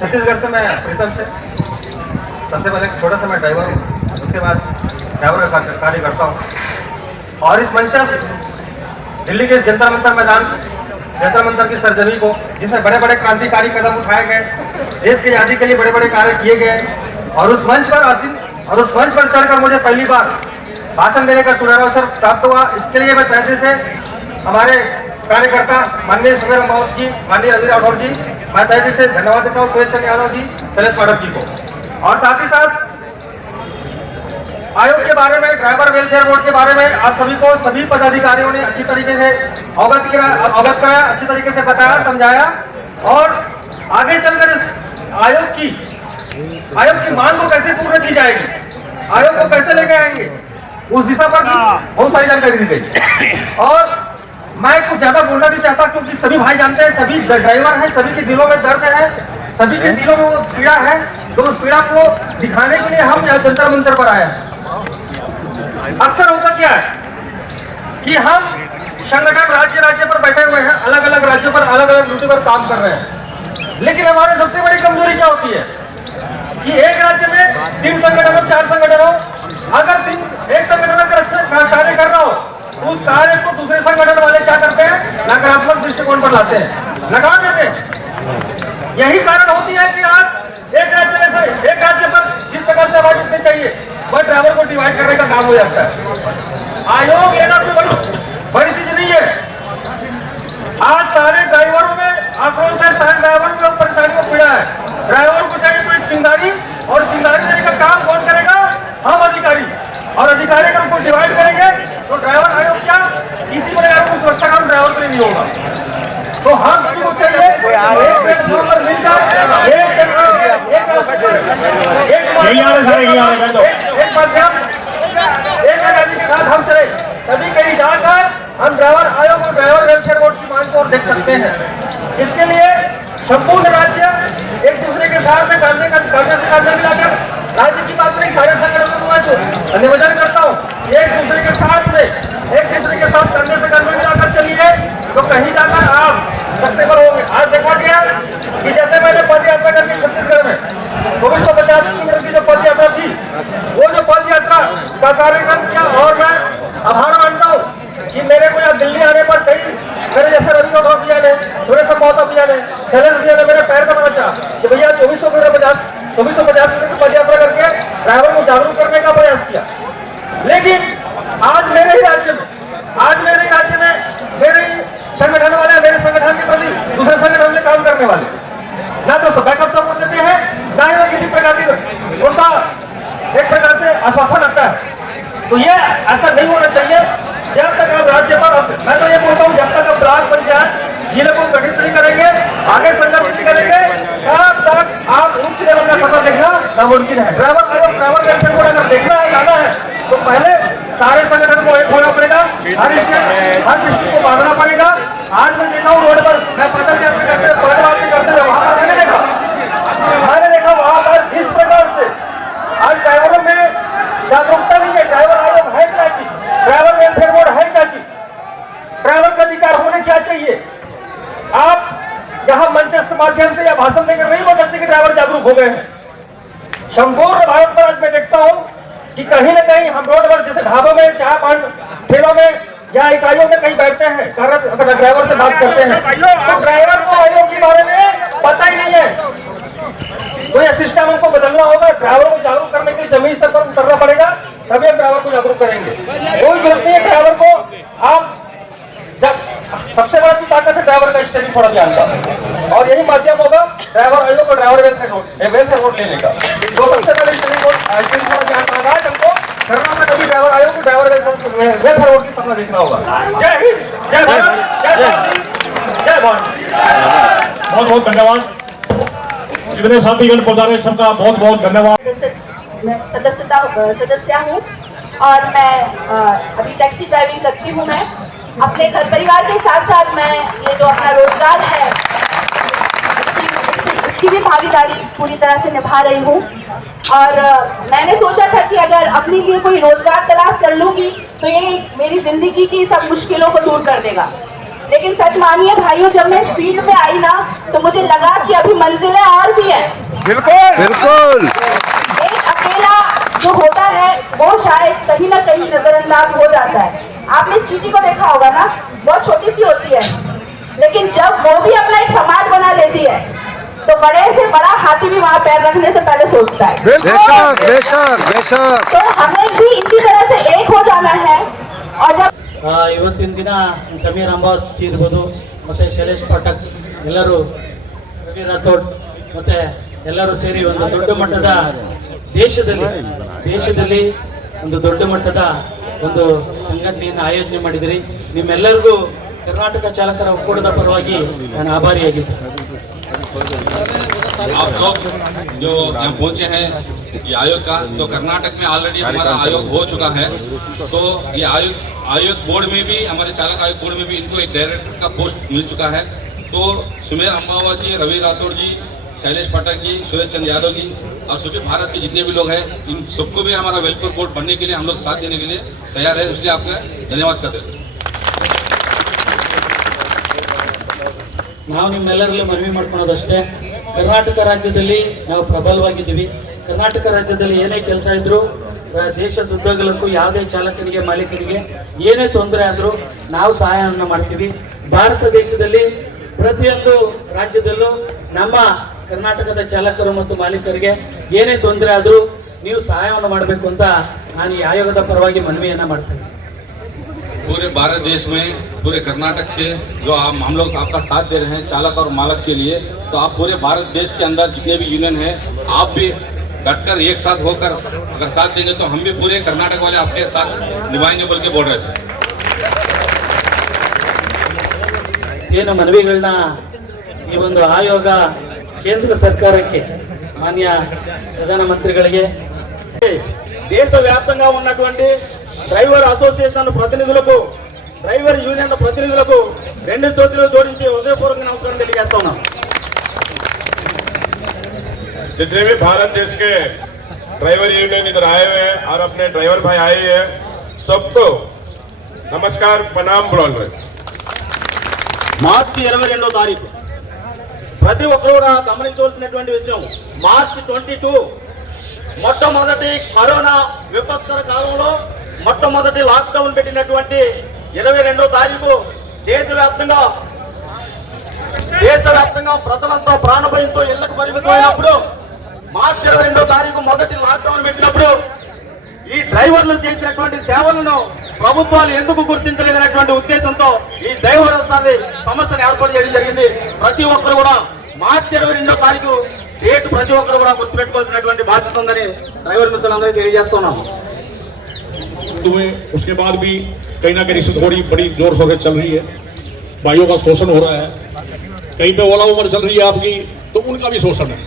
छत्तीसगढ़ से मैं प्रीतम से। सबसे पहले छोटा सा मैं ड्राइवर हूँ, उसके बाद ड्राइवर का कार्य करता हूँ। और इस मंच दिल्ली के जंतर मंतर मैदान, जंतर मंतर की सरजमी को, जिसमें बड़े बड़े क्रांतिकारी कदम उठाए गए, देश की आज़ादी के लिए बड़े बड़े कार्य किए गए, और उस मंच पर चढ़कर मुझे पहली बार भाषण देने का सुनहरा अवसर प्राप्त हुआ। इसके लिए मैं तहे दिल से हमारे कार्यकर्ता माननीय सुमेर अम्बावत जी, माननीय रवि राठौर जी, मैं तहे दिल से धन्यवाद देता हूँ, सुरेश चंद्र यादव जी, शैलेश माधव जी को। और साथ ही साथ आयोग के बारे में, ड्राइवर वेलफेयर बोर्ड के बारे में आप सभी को, सभी पदाधिकारियों ने अच्छी तरीके से अवगत कराया, अच्छी तरीके से बताया, समझाया। और आगे चलकर इस आयोग की मांग को कैसे पूर्ण की जाएगी, आयोग को कैसे लेके आएंगे, उस दिशा पर बहुत सारी जानकारी दी गई। और मैं कुछ ज्यादा बोलना नहीं चाहता, क्योंकि सभी भाई जानते हैं, सभी ड्राइवर हैं, सभी के दिलों में दर्द है, सभी के दिलों में वो पीड़ा है। तो उस पीड़ा को दिखाने के लिए हम यहाँ जंतर मंतर पर आए हैं। अक्सर होता क्या है कि हम संगठन राज्य पर बैठे हुए हैं, अलग अलग राज्यों पर अलग अलग ड्यूटी पर काम कर रहे हैं, लेकिन हमारी सबसे बड़ी कमजोरी क्या होती है कि एक राज्य में 3 संगठन हो, 4 संगठन हो, अगर एक संगठन अगर अच्छा कार्य कर रहा हो तो उस कार्य को दूसरे संगठन वाले क्या करते हैं, नकारात्मक दृष्टिकोण पर लाते हैं, नकार देते हैं। यही कारण होती है कि आज एक राज्य पर जिस प्रकार से आवाज उठनी चाहिए वह ड्राइवर को डिवाइड करने का काम हो जाता है। आयोग लेना कोई बड़ी चीज नहीं है। आज सारे ड्राइवरों में आक्रोश है, सारे ड्राइवरों में परेशानी को पीड़ा है। ड्राइवरों को चाहिए कोई चिंगारी, और चिंगारी देने का काम कौन करेगा, हम अधिकारी। और अधिकारी अगर उनको डिवाइड करेंगे तो ड्राइवर आयोग क्या, किसी प्रकार की सुरक्षा काम ड्राइवर के लिए नहीं होगा। तो हम सभी को चाहिए एक आजादी के साथ हम चले, तभी कहीं जाकर हम ड्राइवर आयोग और ड्राइवर वेलफेयर बोर्ड की मांग को देख सकते हैं। इसके लिए संपूर्ण राज्य एक दूसरे के साथ में करने से कांधे मिलाकर, राज्य की बात नहीं, सारे संगठनों को मैं निवेदन करता हूँ, एक दूसरे के साथ करने से कांधे मिलाकर चलिए, तो कहीं जाकर आप सक्सेसफुल होंगे। आज देखा गया कि जैसे मैंने पद यात्रा करके छत्तीसगढ़ में 250 किलोमीटर की जो पद यात्रा थी, वो जो पद यात्रा का कार्यक्रम किया, और मैं आभार मानता हूँ कि मेरे को यहाँ दिल्ली आने पर कई मेरे जैसे रवि राठौर भैया ने, सुरेश अम्बावत भैया ने, शैलेश भैया ने मेरे पैर का बचा कि भैया 2450 की पद यात्रा करके ड्राइवर को जागरूक करने का प्रयास किया। लेकिन आज मेरे ही राज्य में मेरे ही संगठन वाले, मेरे संगठन के प्रति दूसरे संगठन में काम करने वाले ना तो बैकअप सपोर्ट देते हैं, ना ही वो किसी प्रकार की उनका एक प्रकार से आश्वासन आता है। तो ये ऐसा नहीं होना चाहिए। जब तक आप राज्य पर, मैं तो ये बोलता हूँ, जब तक आप ब्लॉक पंचायत जिले को गठित नहीं करेंगे, आगे संघर्ष नहीं करेंगे, तब तक आप उच्च लेवल का सफर देखना नामुमकिन है। ड्राइवर वेलफेयर बोर्ड अगर देखना है, जाना है, तो पहले सारे संगठन को एक होना पड़ेगा, हर डिस्ट्रिक्ट को बांधना पड़ेगा। आज मैं देखा हूँ रोड पर, मैं पैदल यात्रा करते हुए वहां पर मैंने देखा वहां पर इस प्रकार से आज ड्राइवरों में जागरूकता नहीं है। ड्राइवर आयोग है क्या चीज, ड्राइवर वेलफेयर बोर्ड है क्या चीज, ड्राइवर का अधिकार होने क्या चाहिए। आप यहाँ मंचस्थ माध्यम से या भाषण देकर नहीं बोल सकते कि ड्राइवर जागरूक हो गए हैं। संपूर्ण भारत पर आज मैं देखता हूँ कि कहीं न कहीं हम रोड पर, जैसे ढाबों में, चाय पान ठेलों में या इकाइयों में कहीं बैठते हैं, अगर ड्राइवर से बात करते हैं तो ड्राइवर को आयोग के बारे में पता ही नहीं है। तो यह सिस्टम हमको बदलना होगा। ड्राइवर को जागरूक करने के लिए जमीन स्तर पर उतरना पड़ेगा, तभी हम ड्राइवर को जागरूक करेंगे। कोई जरूरत नहीं है ड्राइवर को, आप जब सबसे बड़ी ताकत है ड्राइवर का स्टडी थोड़ा ध्यान का, और यही माध्यम होगा ड्राइवर आयोग और ड्राइवर वेलफेयर बोर्ड लेने का। तो सबसे पहले स्टडी थोड़ा ध्यान रखना है हमको करना होगा, तभी ड्राइवर आयोग और ड्राइवर वेलफेयर बोर्ड की सपना देखना होगा। जय हिंद, जय भारत, जय भारत। बहुत बहुत धन्यवाद जितने साथीगण पधारे, सबका बहुत बहुत धन्यवाद। मैं सदस्य हूँ और मैं अभी टैक्सी ड्राइविंग करती हूँ। मैं अपने घर परिवार के साथ साथ मैं ये जो अपना रोजगार है उसकी भी भागीदारी पूरी तरह से निभा रही हूँ। और मैंने सोचा था कि अगर अपने लिए कोई रोजगार तलाश कर लूँगी तो ये मेरी जिंदगी की सब मुश्किलों को दूर कर देगा। लेकिन सच मानिए भाइयों, जब मैं इस फील्ड में आई ना तो मुझे लगा कि अभी मंजिलें और भी हैं। बिल्कुल एक अकेला जो होता है वो शायद कहीं ना कहीं नजरअंदाज हो जाता है। आपने चींटी को देखा होगा ना, बहुत छोटी सी होती है, लेकिन जब वो भी अपना एक समाज बना लेती है तो बड़े से बड़ा हाथी भी वहां पैर रखने से पहले सोचता है। बेशक बेशक बेशक तो हमें भी इसी तरह से एक हो जाना है। और जब ಇವತ್ತಿನ ದಿನ ಸಮೀರ್ ಅಂಬಾವತ್ ಇರ್ಬೋದು, ಮತ್ತು ಶೈಲೇಶ್ ಪಾಠಕ್, ಎಲ್ಲರೂ ರವಿ ರಾಥೋಡ್ ಮತ್ತು ಎಲ್ಲರೂ ಸೇರಿ ಒಂದು ದೊಡ್ಡ ಮಟ್ಟದ ದೇಶದಲ್ಲಿ ಒಂದು ದೊಡ್ಡ ಮಟ್ಟದ ಒಂದು ಸಂಘಟನೆಯನ್ನು ಆಯೋಜನೆ ಮಾಡಿದಿರಿ. ನಿಮ್ಮೆಲ್ಲರಿಗೂ ಕರ್ನಾಟಕ ಚಾಲಕರ ಒಕ್ಕೂಟದ ಪರವಾಗಿ ನಾನು ಆಭಾರಿಯಾಗಿದ್ದೇನೆ. आप सब जो यहाँ पहुँचे हैं ये आयोग का, तो कर्नाटक में ऑलरेडी हमारा आयोग हो चुका है। तो ये आयोग बोर्ड में भी, हमारे चालक आयोग बोर्ड में भी इनको एक डायरेक्टर का पोस्ट मिल चुका है। तो सुमेर अम्बावत जी, रवि राठौड़ जी, शैलेश पाठक जी, सुरेश चंद्र यादव जी और सुखी भारत के जितने भी लोग हैं, इन सबको भी हमारा वेलफेयर बोर्ड बनने के लिए हम लोग साथ देने के लिए तैयार है। इसलिए आपका धन्यवाद करते हैं। ನಾವು ನಿಮ್ಮೆಲ್ಲರಲ್ಲೂ ಮನವಿ ಮಾಡ್ಕೊಳೋದಷ್ಟೇ, ಕರ್ನಾಟಕ ರಾಜ್ಯದಲ್ಲಿ ನಾವು ಪ್ರಬಲವಾಗಿದ್ದೀವಿ. ಕರ್ನಾಟಕ ರಾಜ್ಯದಲ್ಲಿ ಏನೇ ಕೆಲಸ ಇದ್ರೂ, ದೇಶದ ಉದ್ಯೋಗಕ್ಕೂ ಯಾವುದೇ ಚಾಲಕರಿಗೆ ಮಾಲೀಕರಿಗೆ ಏನೇ ತೊಂದರೆ ಆದರೂ ನಾವು ಸಹಾಯವನ್ನು ಮಾಡ್ತೀವಿ. ಭಾರತ ದೇಶದಲ್ಲಿ ಪ್ರತಿಯೊಂದು ರಾಜ್ಯದಲ್ಲೂ ನಮ್ಮ ಕರ್ನಾಟಕದ ಚಾಲಕರು ಮತ್ತು ಮಾಲೀಕರಿಗೆ ಏನೇ ತೊಂದರೆ ಆದರೂ ನೀವು ಸಹಾಯವನ್ನು ಮಾಡಬೇಕು ಅಂತ ನಾನು ಈ ಆಯೋಗದ ಪರವಾಗಿ ಮನವಿಯನ್ನು ಮಾಡ್ತೇನೆ. पूरे भारत देश में, पूरे कर्नाटक से जो हम लोग आपका साथ दे रहे हैं चालक और मालक के लिए, तो आप पूरे भारत देश के अंदर जितने भी यूनियन हैं आप भी डटकर एक साथ होकर अगर साथ देंगे तो हम भी पूरे कर्नाटक वाले आपके साथ निभाएंगे बोल के बोल रहे हैं। ಏನು ಮನವಿಗಳನ್ನ ಈ ಒಂದು ಆಯೋಗ ಕೇಂದ್ರ ಸರ್ಕಾರಕ್ಕೆ, ಮಾನ್ಯ ಪ್ರಧಾನಮಂತ್ರಿಗಳಿಗೆ, దేశవ్యాప్తంగా ఉన్నటువంటి డ్రైవర్ అసోసియేషన్ ప్రతినిధులకు, డ్రైవర్ యూనియన్ ప్రతినిధులకు రెండు చేతులు జోడించి హృదయపూర్వక నమస్కారం తెలియజేస్తున్నాం. जितने भी भारत देश के ड्राइवर यूनियन इधर आए हुए हैं और अपने ड्राइवर भाई आए हैं, सबको नमस्कार प्रणाम बोल रहे. మార్చి 22వ తారీఖు ప్రతి ఒక్కరు కూడా గమనించవలసినటువంటి విషయం, మార్చి 22 మొట్టమొదటి కరోనా విపత్కర కాలంలో మొట్టమొదటి లాక్డౌన్ పెట్టినటువంటి 22వ తారీఖు దేశవ్యాప్తంగా ప్రజలంతా ప్రాణభయంతో ఇళ్లకు పరిమితమైనప్పుడు, మార్చి 22వ తారీఖు మొదటి లాక్డౌన్ పెట్టినప్పుడు ఈ డ్రైవర్లు చేసినటువంటి సేవలను ప్రభుత్వాలు ఎందుకు గుర్తించలేదనేటువంటి ఉద్దేశంతో ఈ డ్రైవర్ సంస్థను ఏర్పాటు చేయడం జరిగింది. ప్రతి ఒక్కరు కూడా మార్చి 22వ తారీఖు డేట్ ప్రతి ఒక్కరు కూడా గుర్తుపెట్టుకోవాల్సినటువంటి బాధ్యత ఉందని డ్రైవర్ మిత్రులందరికీ తెలియజేస్తున్నాము. तुम्हें उसके बाद भी कहीं ना कहीं थोड़ी बड़ी जोर शोर से चल रही है, भाइयों का शोषण हो रहा है. कहीं पे ओला उबर चल रही है आपकी, तो उनका भी शोषण है.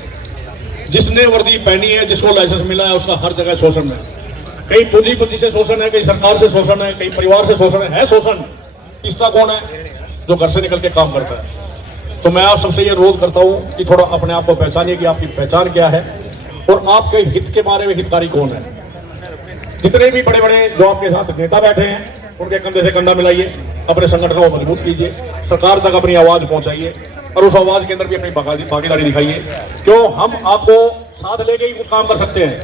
जिसने वर्दी पहनी है, जिसको लाइसेंस मिला है, उसका हर जगह शोषण है. कहीं पूंजीपति से शोषण है, कहीं सरकार से शोषण है, कहीं परिवार से शोषण है शोषण. इसका कौन है? जो घर से निकल के काम करता है. तो मैं आप सबसे ये अनुरोध करता हूँ कि थोड़ा अपने आप को पहचानिए कि आपकी पहचान क्या है और आपके हित के बारे में हितकारी कौन है. जितने भी बड़े बड़े जो आपके साथ नेता बैठे हैं, उनके कंधे से कंधा मिलाइए, अपने संगठन को मजबूत कीजिए, सरकार तक अपनी आवाज पहुंचाइए और उस आवाज के अंदर भी अपनी भागीदारी दिखाइए. क्यों हम आपको साथ लेके ही कुछ काम कर सकते हैं,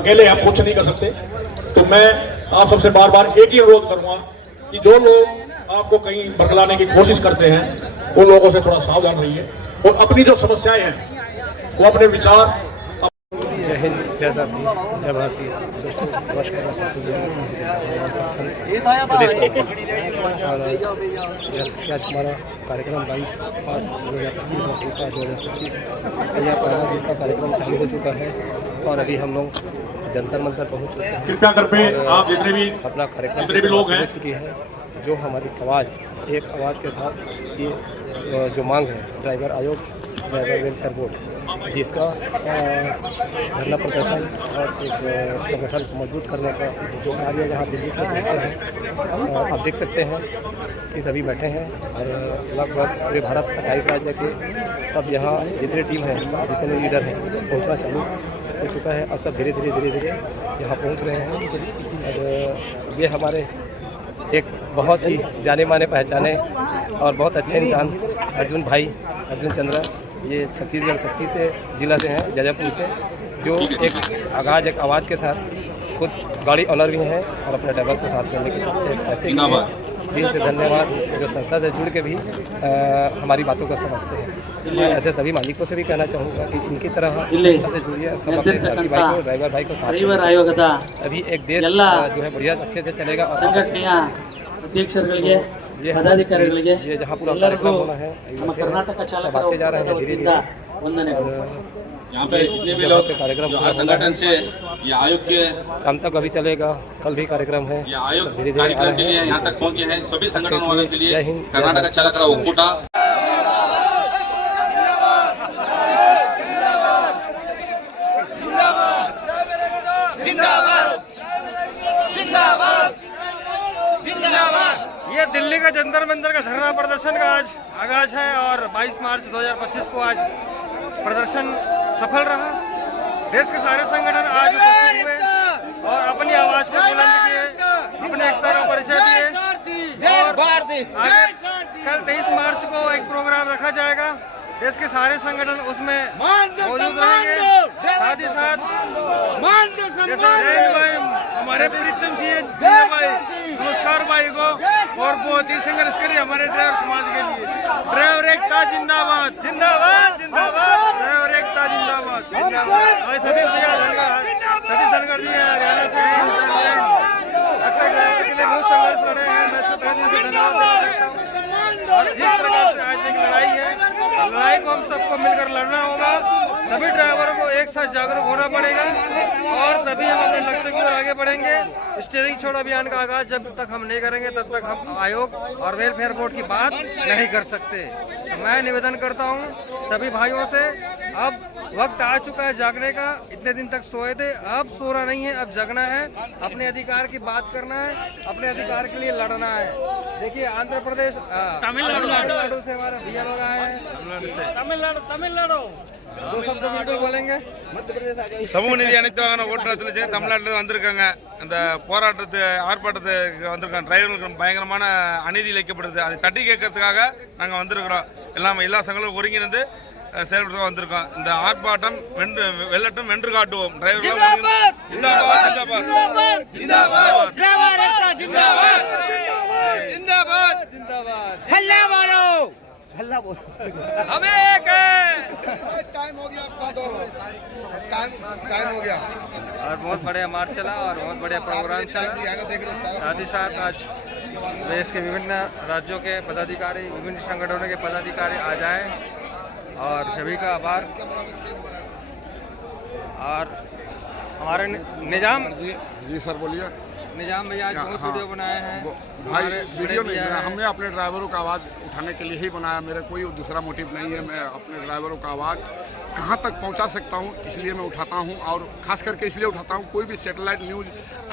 अकेले हम कुछ नहीं कर सकते. तो मैं आप सबसे बार बार एक ही अनुरोध करूंगा कि जो लोग आपको कहीं बरगलाने की कोशिश करते हैं, उन लोगों से थोड़ा सावधान रहिए और अपनी जो समस्याएं हैं वो अपने विचार. जय हिंद, जय साथी, जय भारती. दोस्तों नमस्कार. मैं साथी आज हमारा कार्यक्रम 22/5/2025 और 30/5/2025 यहाँ 15 दिन का कार्यक्रम चालू हो चुका है और अभी हम लोग जंतर मंतर पहुँच चुके हैं. कृपया करके आप जितने भी अपना कार्यक्रम जितने भी लोग हैं, हो चुकी है. जो हमारी आवाज़, एक आवाज़ के साथ ये जो मांग है ड्राइवर आयोग, ड्राइवर वेलफेयर बोर्ड, जिसका धरना प्रदर्शन और एक संगठन को मजबूत करने का जो कार्य यहाँ दिल्ली से पहुँचे हैं. आप देख सकते हैं कि सभी बैठे हैं और लगभग पूरे भारत 28 राज्य के सब यहाँ जितने टीम हैं, जितने लीडर हैं, सब पहुँचना चालू हो चुका है और सब धीरे धीरे यहाँ पहुँच रहे हैं. और ये हमारे एक बहुत ही जाने माने पहचाने और बहुत अच्छे इंसान अर्जुन भाई, अर्जुन चंद्रा, ये छत्तीसगढ़ सखी से ज़िला से हैं, जजापुर से, जो एक आवाज़ के साथ खुद गाड़ी ऑनर भी हैं और अपने ड्राइवर को साथ करने के चलते ऐसे दिल से धन्यवाद, जो संस्था से जुड़ के भी हमारी बातों को समझते हैं। मैं ऐसे सभी मालिकों से भी कहना चाहूँगा कि इनकी तरह संस्था से जुड़िए, सब अपने साथी भाई को, ड्राइवर भाई को साथ, अभी एक देश जो है बढ़िया अच्छे से चलेगा। ಅಧ್ಯಕ್ಷರುಗಳಿಗೆ ಪದಾಧಿಕಾರಿಗಳಿಗೆ ये जहाँ पूरा कार्यक्रम होना है ನಮ್ಮ ಕರ್ನಾಟಕ ಚಾಲಕ आते जा रहे हैं धीरे धीरे। ವಂದನೆಗಳು। यहाँ पे जितने भी लोग कार्यक्रम जो हर संगठन से ये आयोग के शाम तक अभी चलेगा, कल भी कार्यक्रम है। ये आयोग धीरे धीरे कार्यक्रम के लिए यहाँ तक पहुँचे हैं सभी संगठन वालों के लिए कर्नाटक चालक ಒಕ್ಕೂಟ ये दिल्ली का जंतर मंतर का धरना प्रदर्शन का आज आगाज है और 22 मार्च 2025 को आज प्रदर्शन सफल रहा। देश के सारे संगठन आज उपस्थित हुए और अपनी आवाज को बुलंद किए, अपने एकता का परिचय दिए और आगे कल 23 मार्च को एक प्रोग्राम रखा जाएगा। देश के सारे संगठन उसमें मौजूद रहेंगे। साथ ही साथ हमारे प्रीतम सिंह भाई, नमस्कार भाई को, और बहुत ही संघर्ष करिए हमारे ड्राइवर समाज के लिए। ड्राइवर एकता जिंदाबाद, जिंदाबाद, जिंदाबाद, ड्राइवर एकता जिंदाबाद, जिंदाबाद। हमारे सभी धनगर जी हैं हरियाणा से, अक्सर ड्राइवर के लिए बहुत संघर्ष लड़े हैं। मैं इसको तहे दिल से धन्यवाद देता हूँ। और जिस प्रकार से आज एक लड़ाई है, लड़ाई को हम सबको मिलकर लड़ना होगा। सभी ड्राइवरों को एक साथ जागरूक होना पड़ेगा और तभी हम अपने लक्ष्य की ओर आगे बढ़ेंगे। स्टीयरिंग छोड़ अभियान का आगाज जब तक हम नहीं करेंगे तब तक हम आयोग और वेलफेयर बोर्ड की बात नहीं कर सकते। तो मैं निवेदन करता हूं सभी भाइयों से, अब वक्त आ चुका है जागने का। इतने दिन तक सोए थे, अब सोना नहीं है, अब जगना है, अपने अधिकार की बात करना है, अपने अधिकार के लिए लड़ना है। देखिए आंध्र प्रदेश, तमिलनाडु से हमारे भैया लोग आए हैं, तमिलनाडु दो शब्द बिल्कुल बोलेंगे। சமூக நீதி அனைத்து வாகன ஓட்டுநர் தமிழ்நாட்டில் வந்திருக்காங்க. அந்த ஆர்ப்பாட்டத்துக்கு வந்திருக்காங்க. டிரைவர்களுக்கு பயங்கரமான அநீதி இழைக்கப்படுது, அதை தட்டி கேட்கறதுக்காக நாங்கள் வந்திருக்கிறோம். எல்லா சங்கங்களும் ஒருங்கிணைந்து செயல்படுத்த வந்திருக்கோம். இந்த ஆர்ப்பாட்டம் வெல்லட்டும், வென்று காட்டுவோம். टाइम हो गया और बहुत बढ़िया मार्च चला और बहुत बढ़िया प्रोग्राम चला। साथ ही साथ आज देश के विभिन्न राज्यों के पदाधिकारी, विभिन्न संगठनों के पदाधिकारी आ जाए और सभी का आभार। और हमारे निजाम जी सर बोलिए। निजाम भैया आज बहुत वीडियो बनाए हैं भाई। वीडियो नहीं, हमने अपने ड्राइवरों का आवाज़ उठाने के लिए ही बनाया। मेरा कोई दूसरा मोटिव नहीं है। मैं अपने ड्राइवरों का आवाज़ कहाँ तक पहुँचा सकता हूँ इसलिए मैं उठाता हूँ, और ख़ास करके इसलिए उठाता हूँ कोई भी सेटेलाइट न्यूज़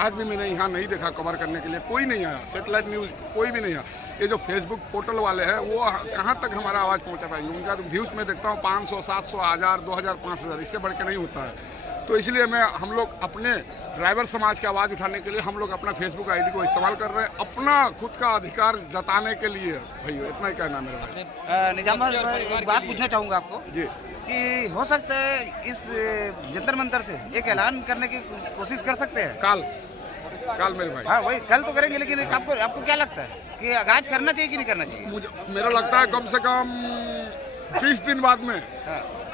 आज भी मैंने यहाँ नहीं देखा कवर करने के लिए। कोई नहीं आया सेटेलाइट न्यूज़, कोई भी नहीं आया। ये जो फेसबुक पोर्टल वाले हैं वो कहाँ तक हमारा आवाज़ पहुँचा पाएंगे? उनका व्यूज़ में देखता हूँ 500, 700, 1000, 2000, 5000, इससे बढ़ के नहीं होता है। तो इसलिए हम लोग अपने ड्राइवर समाज की आवाज़ उठाने के लिए हम लोग अपना फेसबुक आईडी को इस्तेमाल कर रहे हैं, अपना खुद का अधिकार जताने के लिए। भाई इतना ही कहना मेरा। निजाम एक बात पूछना चाहूँगा आपको जी कि हो सकता है इस जंतर मंतर से एक ऐलान करने की कोशिश कर सकते हैं? काल मेरे भाई। हाँ वही कल तो करेंगे, लेकिन आपको क्या लगता है कि आगाज करना चाहिए कि नहीं करना चाहिए? मेरा लगता है कम से कम 20 दिन बाद में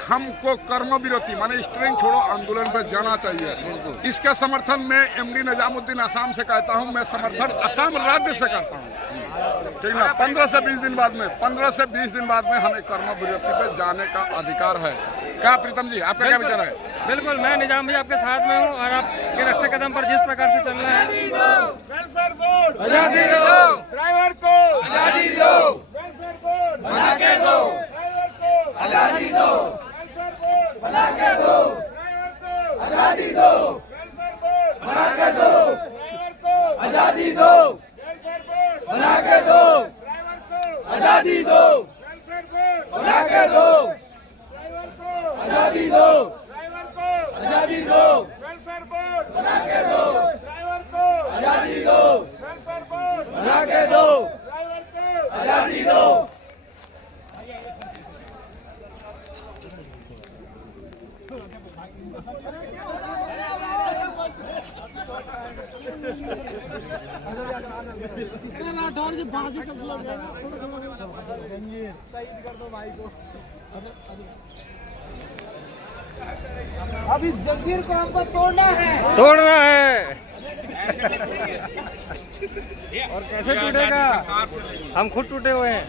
हमको कर्म विरोधी माने स्ट्रिंग छोड़ो आंदोलन पे जाना चाहिए। इसके समर्थन में एमडी निजामुद्दीन आसाम से कहता हूं, मैं समर्थन असम राज्य से करता हूं। ठीक ना? 15 से 20 दिन बाद में हमें कर्म विरोधी पे जाने का अधिकार है। क्या प्रीतम जी आपका क्या विचार है? बिल्कुल, मैं निजाम भी आपके साथ में हूँ और आपके नक्शे कदम पर जिस प्रकार से चलना है। आजादी दो ड्राइवर को, आजादी दो बना के दो, आजादी दो बना के दो, आजादी दो बना के दो, आजादी दो बना के दो, आजादी दो बना के दो, आजादी दो, आजादी दो बना के दो, आजादी दो बना अब इस जंजीर को हमको तोड़ना है। और कैसे टूटेगा? हम खुद टूटे हुए हैं,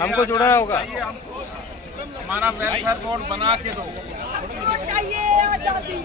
हमको जुड़ना होगा। हमारा वेलफेयर बोर्ड बना के दो। चाहिए आजादी।